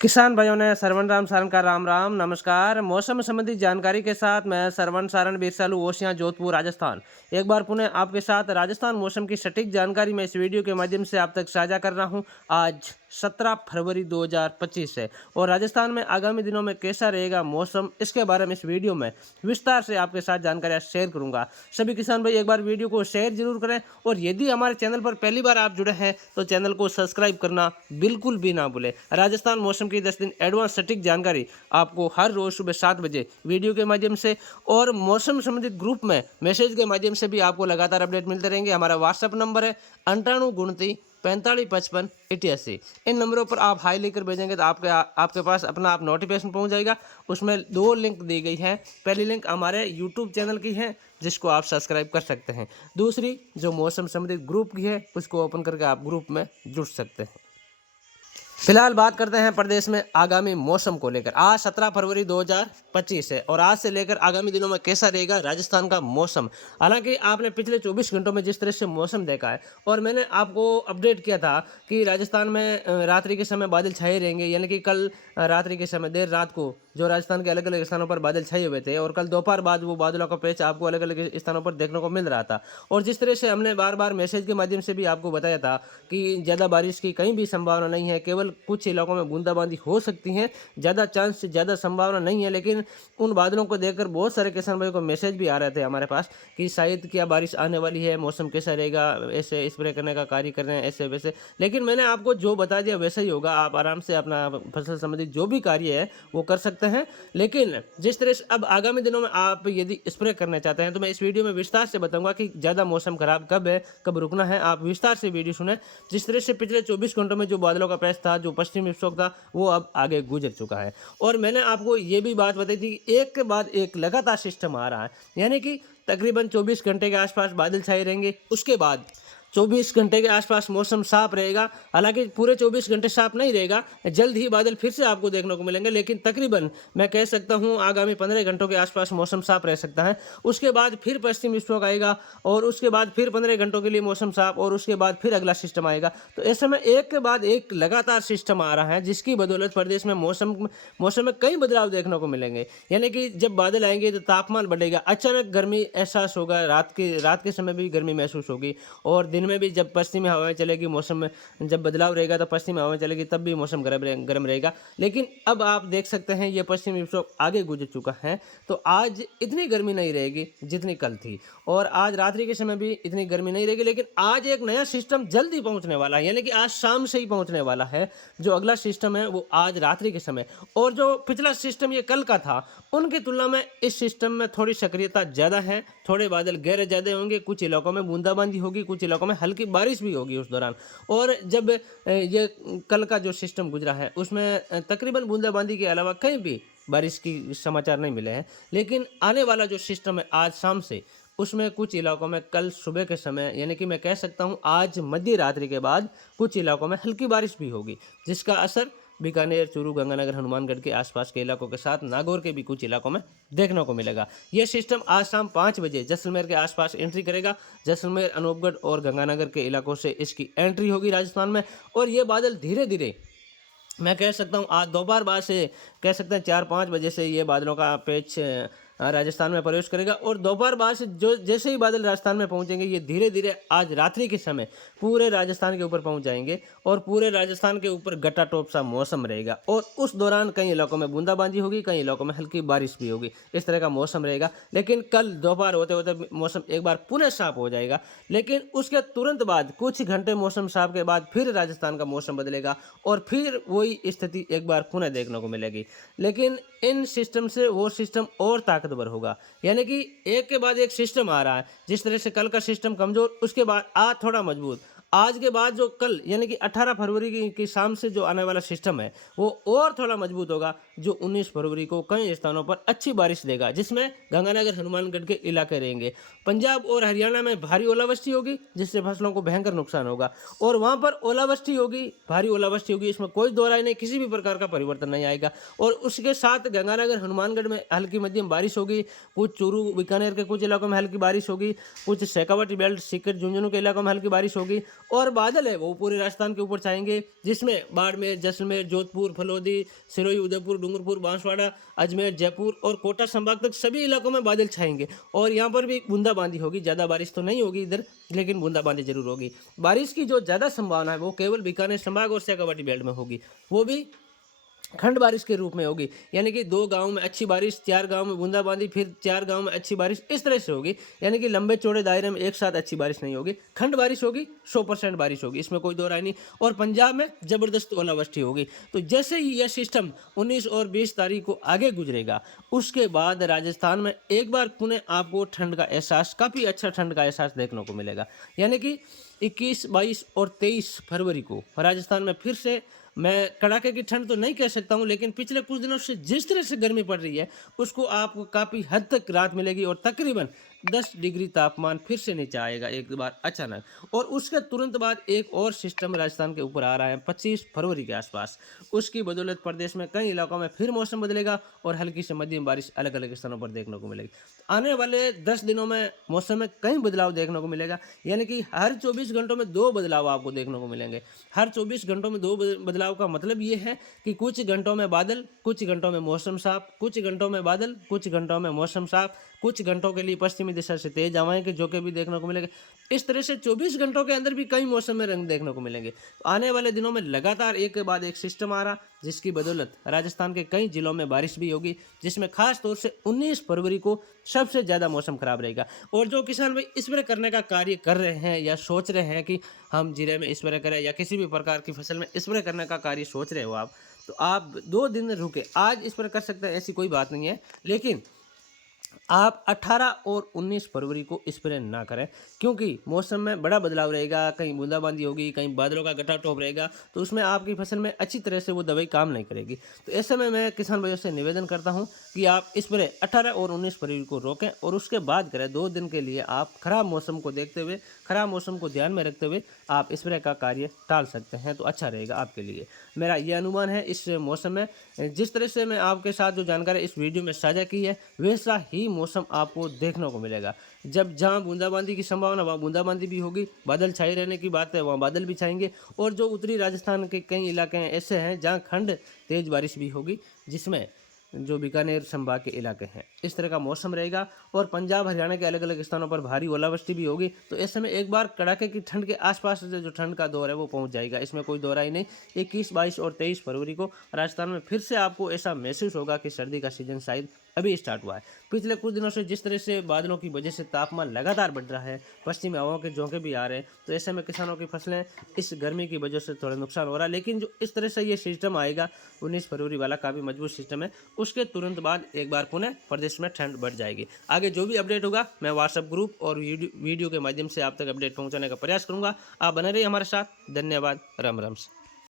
किसान भाइयों ने सरवण राम सारण का राम राम नमस्कार। मौसम संबंधी जानकारी के साथ मैं सरवण सारण बीरसालू ओसियां जोधपुर राजस्थान एक बार पुनः आपके साथ राजस्थान मौसम की सटीक जानकारी मैं इस वीडियो के माध्यम से आप तक साझा कर रहा हूं। आज 17 फरवरी 2025 है और राजस्थान में आगामी दिनों में कैसा रहेगा मौसम, इसके बारे में इस वीडियो में विस्तार से आपके साथ जानकारियां शेयर करूंगा। सभी किसान भाई एक बार वीडियो को शेयर जरूर करें और यदि हमारे चैनल पर पहली बार आप जुड़े हैं तो चैनल को सब्सक्राइब करना बिल्कुल भी ना भूलें। राजस्थान मौसम की 10 दिन एडवांस सटीक जानकारी आपको हर रोज सुबह 7 बजे वीडियो के माध्यम से और मौसम संबंधित ग्रुप में मैसेज के माध्यम से भी आपको लगातार अपडेट मिलते रहेंगे। हमारा व्हाट्सएप नंबर है 98 29 45 55 88। इन नंबरों पर आप हाई लेकर भेजेंगे तो आपके पास अपना आप नोटिफिकेशन पहुंच जाएगा। उसमें 2 लिंक दी गई है। पहली लिंक हमारे यूट्यूब चैनल की है जिसको आप सब्सक्राइब कर सकते हैं। दूसरी जो मौसम संबंधित ग्रुप की है उसको ओपन करके आप ग्रुप में जुड़ सकते हैं। फिलहाल बात करते हैं प्रदेश में आगामी मौसम को लेकर। आज 17 फरवरी 2025 है और आज से लेकर आगामी दिनों में कैसा रहेगा राजस्थान का मौसम। हालांकि आपने पिछले 24 घंटों में जिस तरह से मौसम देखा है और मैंने आपको अपडेट किया था कि राजस्थान में रात्रि के समय बादल छाए रहेंगे, यानी कि कल रात्रि के समय देर रात को जो राजस्थान के अलग अलग स्थानों पर बादल छाए हुए थे और कल दोपहर बाद वो बादलों का पैच आपको अलग अलग स्थानों पर देखने को मिल रहा था। और जिस तरह से हमने बार बार मैसेज के माध्यम से भी आपको बताया था कि ज़्यादा बारिश की कहीं भी संभावना नहीं है, केवल कुछ इलाकों में बूंदाबांदी हो सकती है, ज़्यादा चांस से ज़्यादा संभावना नहीं है। लेकिन उन बादलों को देखकर बहुत सारे किसान भाइयों को मैसेज भी आ रहे थे हमारे पास कि शायद क्या बारिश आने वाली है, मौसम कैसा रहेगा, ऐसे स्प्रे करने का कार्य कर रहे हैं ऐसे वैसे। लेकिन मैंने आपको जो बता दिया वैसा ही होगा। आप आराम से अपना फसल संबंधित जो भी कार्य है वो कर सकते हैं। लेकिन जिस तरह से अब आगामी दिनों में आप यदि स्प्रे करना चाहते हैं तो मैं इस वीडियो में विस्तार से बताऊंगा कि ज़्यादा मौसम खराब कब है, कब रुकना है। आप विस्तार से वीडियो सुने। जिस तरह से पिछले 24 घंटों में जो बादलों का पैच था, जो पश्चिमी विक्षोभ था, वो अब आगे गुजर चुका है। और मैंने आपको ये भी बात बताई थी कि एक के बाद एक लगातार सिस्टम आ रहा है, यानी कि तकरीबन 24 घंटे के आसपास बादल छाए रहेंगे। उसके बाद 24 घंटे के आसपास मौसम साफ रहेगा। हालांकि पूरे 24 घंटे साफ नहीं रहेगा, जल्द ही बादल फिर से आपको देखने को मिलेंगे। लेकिन तकरीबन मैं कह सकता हूं आगामी 15 घंटों के आसपास मौसम साफ रह सकता है। उसके बाद फिर पश्चिम विक्षोभ आएगा और उसके बाद फिर 15 घंटों के लिए मौसम साफ और उसके बाद फिर अगला सिस्टम आएगा। तो ऐसे में एक के बाद एक लगातार सिस्टम आ रहा है जिसकी बदौलत प्रदेश में मौसम में कई बदलाव देखने को मिलेंगे। यानी कि जब बादल आएंगे तो तापमान बढ़ेगा, अचानक गर्मी एहसास होगा, रात के समय भी गर्मी महसूस होगी और दिन में भी जब पश्चिमी हवाएं चलेगी, मौसम में जब बदलाव रहेगा तो पश्चिमी हवाएं चलेगी तब भी मौसम गर्म रहेगा। लेकिन अब आप देख सकते हैं ये पश्चिमी विक्षोभ आगे गुजर चुका है तो आज इतनी गर्मी नहीं रहेगी जितनी कल थी और आज रात्रि के समय भी इतनी गर्मी नहीं रहेगी। लेकिन आज एक नया सिस्टम जल्दी पहुंचने वाला है, यानी कि आज शाम से ही पहुंचने वाला है। जो अगला सिस्टम है वो आज रात्रि के समय, और जो पिछला सिस्टम ये कल का था उनकी तुलना में इस सिस्टम में थोड़ी सक्रियता ज़्यादा है। थोड़े बादल गहरे ज़्यादा होंगे, कुछ इलाकों में बूंदाबांदी होगी, कुछ इलाकों में हल्की बारिश भी होगी उस दौरान। और जब ये कल का जो सिस्टम गुजरा है उसमें तकरीबन बूंदाबांदी के अलावा कहीं भी बारिश की समाचार नहीं मिले हैं। लेकिन आने वाला जो सिस्टम है आज शाम से, उसमें कुछ इलाकों में कल सुबह के समय, यानी कि मैं कह सकता हूँ आज मध्य रात्रि के बाद कुछ इलाकों में हल्की बारिश भी होगी, जिसका असर बीकानेर, चूरू, गंगानगर, हनुमानगढ़ के आसपास के इलाकों के साथ नागौर के भी कुछ इलाकों में देखने को मिलेगा। यह सिस्टम आज शाम 5 बजे जैसलमेर के आसपास एंट्री करेगा। जैसलमेर, अनूपगढ़ और गंगानगर के इलाकों से इसकी एंट्री होगी राजस्थान में और ये बादल धीरे धीरे, मैं कह सकता हूँ आज दोपहर बाद से, कह सकते हैं 4-5 बजे से ये बादलों का पैच राजस्थान में प्रवेश करेगा और दोपहर बाद से जो जैसे ही बादल राजस्थान में पहुंचेंगे ये धीरे धीरे आज रात्रि के समय पूरे राजस्थान के ऊपर पहुंच जाएंगे और पूरे राजस्थान के ऊपर गट्टाटोप सा मौसम रहेगा और उस दौरान कई इलाकों में बूंदाबांदी होगी, कई इलाकों में हल्की बारिश भी होगी। इस तरह का मौसम रहेगा। लेकिन कल दोपहर होते होते मौसम एक बार पुनः साफ हो जाएगा। लेकिन उसके तुरंत बाद कुछ घंटे मौसम साफ के बाद फिर राजस्थान का मौसम बदलेगा और फिर वही स्थिति एक बार पुनः देखने को मिलेगी। लेकिन इन सिस्टम से वो सिस्टम और ताकतवर होगा, यानी कि एक के बाद एक सिस्टम आ रहा है। जिस तरह से कल का सिस्टम कमजोर, उसके बाद आज थोड़ा मजबूत, आज के बाद जो कल यानी कि 18 फरवरी की शाम से जो आने वाला सिस्टम है वो और थोड़ा मजबूत होगा, जो 19 फरवरी को कई स्थानों पर अच्छी बारिश देगा, जिसमें गंगानगर, हनुमानगढ़ के इलाके रहेंगे। पंजाब और हरियाणा में भारी ओलावृष्टि होगी जिससे फसलों को भयंकर नुकसान होगा और वहां पर ओलावृष्टि होगी, भारी ओलावृष्टि होगी, इसमें कोई दो राय नहीं, किसी भी प्रकार का परिवर्तन नहीं आएगा। और उसके साथ गंगानगर, हनुमानगढ़ में हल्की मध्यम बारिश होगी, कुछ चूरू, बीकानेर के कुछ इलाकों में हल्की बारिश होगी, कुछ शेखावटी बेल्ट, सीकर, झुंझुनू के इलाकों में हल्की बारिश होगी और बादल है वो पूरे राजस्थान के ऊपर छाएंगे, जिसमें बाड़मेर, जैसलमेर, जोधपुर, फलोदी, सिरोही, उदयपुर, डूंगरपुर, बांसवाड़ा, अजमेर, जयपुर और कोटा संभाग तक सभी इलाकों में बादल छाएंगे। और यहाँ पर भी बूंदाबांदी होगी, ज़्यादा बारिश तो नहीं होगी इधर, लेकिन बूंदाबांदी जरूर होगी। बारिश की जो ज़्यादा संभावना है वो केवल बीकानेर संभाग और शेखावाटी बेल्ट में होगी, वो भी खंड बारिश के रूप में होगी। यानी कि 2 गांव में अच्छी बारिश, 4 गांव में बूंदाबांदी, फिर 4 गांव में अच्छी बारिश, इस तरह से होगी। यानी कि लंबे चौड़े दायरे में एक साथ अच्छी बारिश नहीं होगी, खंड बारिश होगी, 100% बारिश होगी, इसमें कोई दो राय नहीं। और पंजाब में जबरदस्त ओलावृष्टि होगी। तो जैसे ही यह सिस्टम 19 और 20 तारीख को आगे गुजरेगा, उसके बाद राजस्थान में एक बार पुनः आपको ठंड का एहसास, काफ़ी अच्छा ठंड का एहसास देखने को मिलेगा। यानी कि 21, 22 और 23 फरवरी को राजस्थान में फिर से, मैं कड़ाके की ठंड तो नहीं कह सकता हूँ, लेकिन पिछले कुछ दिनों से जिस तरह से गर्मी पड़ रही है उसको आपको काफ़ी हद तक राहत मिलेगी और तकरीबन 10 डिग्री तापमान फिर से नीचे आएगा एक बार अचानक। और उसके तुरंत बाद एक और सिस्टम राजस्थान के ऊपर आ रहा है 25 फरवरी के आसपास। उसकी बदौलत प्रदेश में कई इलाकों में फिर मौसम बदलेगा और हल्की से मध्यम बारिश अलग अलग स्थानों पर देखने को मिलेगी। आने वाले 10 दिनों में मौसम में कई बदलाव देखने को मिलेगा। यानी कि हर 24 घंटों में 2 बदलाव आपको देखने को मिलेंगे। हर 24 घंटों में 2 बदलाव का मतलब ये है कि कुछ घंटों में बादल, कुछ घंटों में मौसम साफ, कुछ घंटों में बादल, कुछ घंटों में मौसम साफ, कुछ घंटों के लिए पश्चिमी दिशा से तेज हवाएं के झोंके भी देखने को मिलेंगे। इस तरह से 24 घंटों के अंदर भी कई मौसम में रंग देखने को मिलेंगे। तो आने वाले दिनों में लगातार एक के बाद एक सिस्टम आ रहा, जिसकी बदौलत राजस्थान के कई जिलों में बारिश भी होगी, जिसमें खास तौर से 19 फरवरी को सबसे ज़्यादा मौसम खराब रहेगा। और जो किसान भाई स्प्रे करने का कार्य कर रहे हैं या सोच रहे हैं कि हम जीरे में स्प्रे करें या किसी भी प्रकार की फसल में स्प्रे करने का कार्य सोच रहे हो आप, तो आप 2 दिन रुके, आज स्प्रे कर सकते हैं, ऐसी कोई बात नहीं है। लेकिन आप 18 और 19 फरवरी को स्प्रे ना करें, क्योंकि मौसम में बड़ा बदलाव रहेगा, कहीं बूंदाबांदी होगी, कहीं बादलों का गटा टोप रहेगा, तो उसमें आपकी फसल में अच्छी तरह से वो दवाई काम नहीं करेगी। तो ऐसे में मैं किसान भाइयों से निवेदन करता हूं कि आप स्प्रे 18 और 19 फरवरी को रोकें और उसके बाद करें। 2 दिन के लिए आप खराब मौसम को देखते हुए, खराब मौसम को ध्यान में रखते हुए आप स्प्रे का कार्य टाल सकते हैं, तो अच्छा रहेगा आपके लिए। मेरा ये अनुमान है इस मौसम में। जिस तरह से मैं आपके साथ जो जानकारी इस वीडियो में साझा की है, वैसा ही मौसम आपको देखने को मिलेगा। जब जहां बूंदाबांदी की संभावना वहां बूंदाबांदी भी होगी, बादल छाए रहने की बात है वहां बादल भी छाएंगे। और जो उत्तरी राजस्थान के कई इलाके हैं ऐसे हैं जहां खंड तेज बारिश भी होगी, जिसमें जो बीकानेर संभाग के इलाके हैं, इस तरह का मौसम रहेगा। और पंजाब, हरियाणा के अलग अलग स्थानों पर भारी ओलावृष्टि भी होगी। तो ऐसे में एक बार कड़ाके की ठंड के आसपास जो ठंड का दौर है वो पहुंच जाएगा, इसमें कोई दो राय नहीं। 21, 22 और 23 फरवरी को राजस्थान में फिर से आपको ऐसा महसूस होगा कि सर्दी का सीजन शायद अभी स्टार्ट हुआ है। पिछले कुछ दिनों से जिस तरह से बादलों की वजह से तापमान लगातार बढ़ रहा है, पश्चिमी हवाओं के झोंके भी आ रहे हैं, तो ऐसे में किसानों की फसलें इस गर्मी की वजह से थोड़ा नुकसान हो रहा है। लेकिन जो इस तरह से ये सिस्टम आएगा 19 फरवरी वाला, काफ़ी मजबूत सिस्टम है, उसके तुरंत बाद एक बार पुनः प्रदेश में ठंड बढ़ जाएगी। आगे जो भी अपडेट होगा मैं व्हाट्सएप ग्रुप और वीडियो के माध्यम से आप तक अपडेट पहुँचाने का प्रयास करूँगा। आप बने रहिए हमारे साथ। धन्यवाद। राम राम।